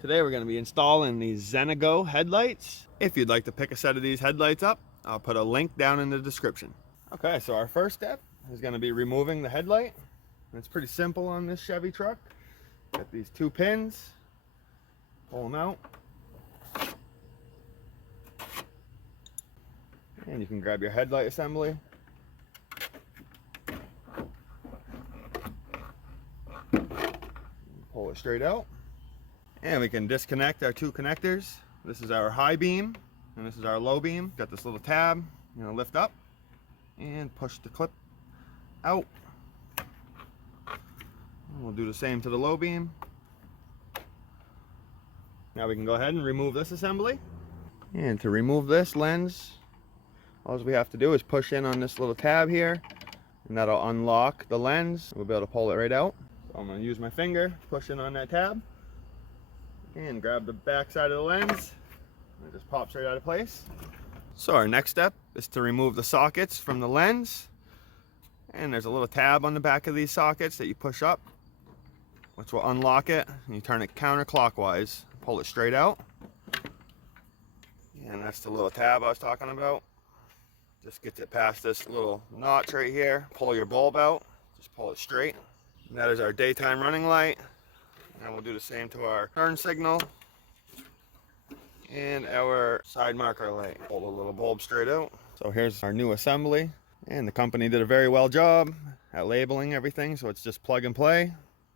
Today we're going to be installing these Gxenogo headlights. If you'd like to pick a set of these headlights up, I'll put a link down in the description. Okay, so our first step is going to be removing the headlight. It's pretty simple on this Chevy truck. Got these two pins, pull them out. And you can grab your headlight assembly. Pull it straight out. And we can disconnect our two connectors. This is our high beam and this is our low beam. Got this little tab, lift up and push the clip out. And we'll do the same to the low beam. Now we can go ahead and remove this assembly. And to remove this lens, all we have to do is push in on this little tab here, and that'll unlock the lens. We'll be able to pull it right out. So I'm going to use my finger, push in on that tab, and grab the back side of the lens. It just pops right out of place. So our next step is to remove the sockets from the lens. And there's a little tab on the back of these sockets that you push up, which will unlock it. And you turn it counterclockwise, pull it straight out. And that's the little tab I was talking about. Just gets it past this little notch right here. Pull your bulb out, just pull it straight. And that is our daytime running light. And we'll do the same to our turn signal and our side marker light. Pull the little bulb straight out. So here's our new assembly, and the company did a very well job at labeling everything, so it's just plug and play.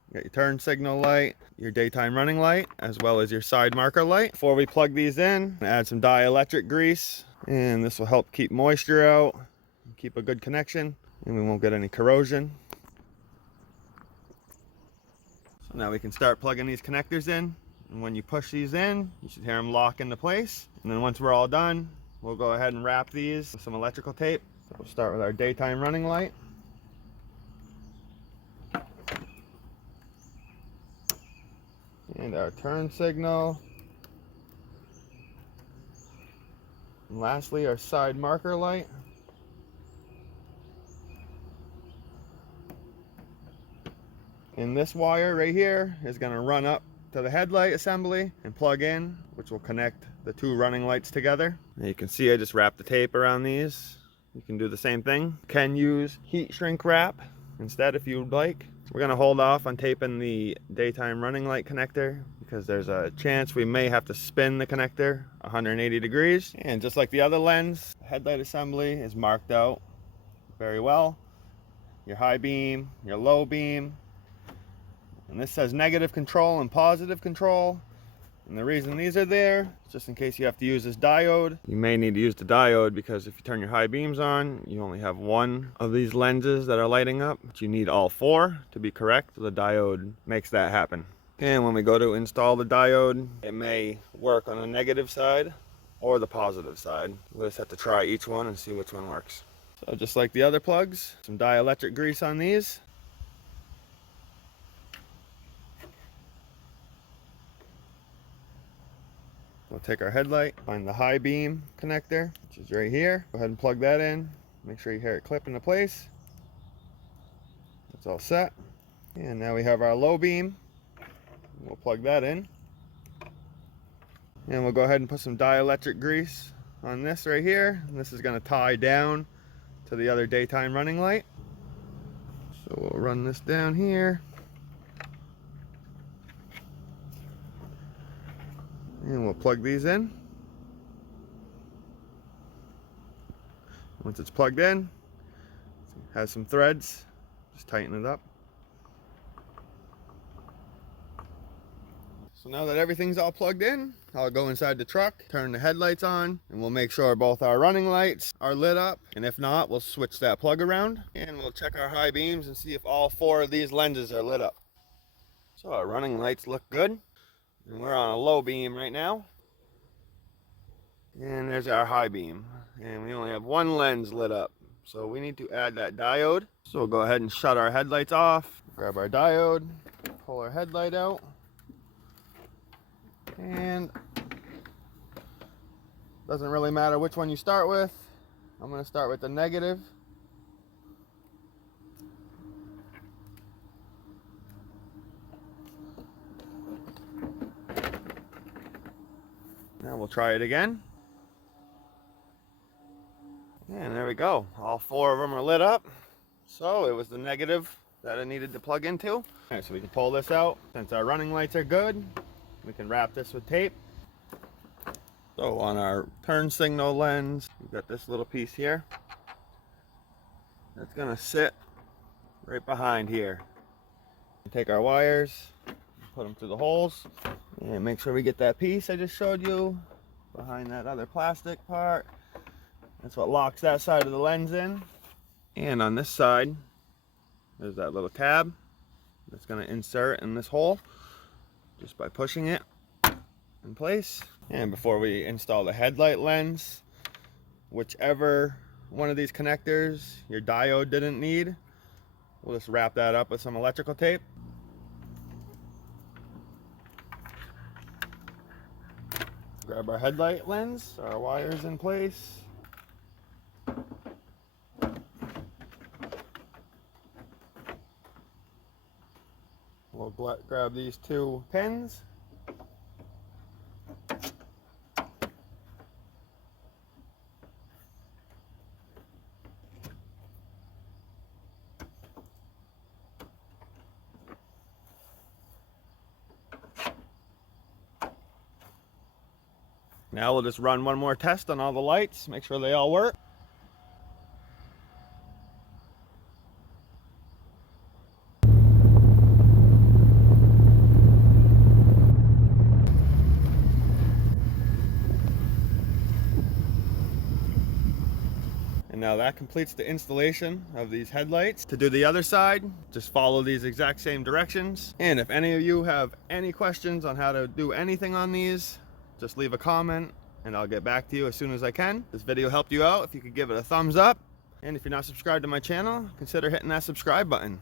You got your turn signal light, your daytime running light, as well as your side marker light. Before we plug these in, add some dielectric grease, and this will help keep moisture out, keep a good connection, and we won't get any corrosion. So now we can start plugging these connectors in, and when you push these in, you should hear them lock into place. And then once we're all done, we'll go ahead and wrap these with some electrical tape. So we'll start with our daytime running light. And our turn signal. And lastly, our side marker light. And this wire right here is going to run up to the headlight assembly and plug in, which will connect the two running lights together. Now you can see I just wrapped the tape around these. You can do the same thing. You can use heat shrink wrap instead if you would like. We're going to hold off on taping the daytime running light connector because there's a chance we may have to spin the connector 180 degrees. And just like the other lens, the headlight assembly is marked out very well. Your high beam, your low beam. And this says negative control and positive control. And the reason these are there is just in case you have to use this diode. You may need to use the diode because if you turn your high beams on, you only have one of these lenses that are lighting up, but you need all four to be correct. The diode makes that happen. And when we go to install the diode, it may work on the negative side or the positive side. We'll just have to try each one and see which one works. So just like the other plugs, some dielectric grease on these. We'll take our headlight, find the high beam connector, which is right here. Go ahead and plug that in. Make sure you hear it clip into place. That's all set. And now we have our low beam. We'll plug that in. And we'll go ahead and put some dielectric grease on this right here. And this is going to tie down to the other daytime running light. So we'll run this down here. And we'll plug these in. Once it's plugged in, it has some threads, just tighten it up. So now that everything's all plugged in, I'll go inside the truck, turn the headlights on, and we'll make sure both our running lights are lit up. And if not, we'll switch that plug around and we'll check our high beams and see if all four of these lenses are lit up. So our running lights look good. And we're on a low beam right now. And there's our high beam. And we only have one lens lit up. So we need to add that diode. So we'll go ahead and shut our headlights off. Grab our diode. Pull our headlight out. And doesn't really matter which one you start with. I'm going to start with the negative. Now we'll try it again. And there we go. All 4 of them are lit up. So it was the negative that I needed to plug into. All right, so we can pull this out. Since our running lights are good, we can wrap this with tape. So on our turn signal lens, we've got this little piece here. That's gonna sit right behind here. Take our wires, put them through the holes, and make sure we get that piece I just showed you behind that other plastic part. That's what locks that side of the lens in. And on this side, there's that little tab that's going to insert in this hole just by pushing it in place. And before we install the headlight lens, whichever one of these connectors your diode didn't need, we'll just wrap that up with some electrical tape. Grab our headlight lens, our wires in place. We'll grab these 2 pins. Now we'll just run one more test on all the lights, make sure they all work. And now that completes the installation of these headlights. To do the other side, just follow these exact same directions. And if any of you have any questions on how to do anything on these, just leave a comment and I'll get back to you as soon as I can. This video helped you out, if you could give it a thumbs up. And if you're not subscribed to my channel, consider hitting that subscribe button.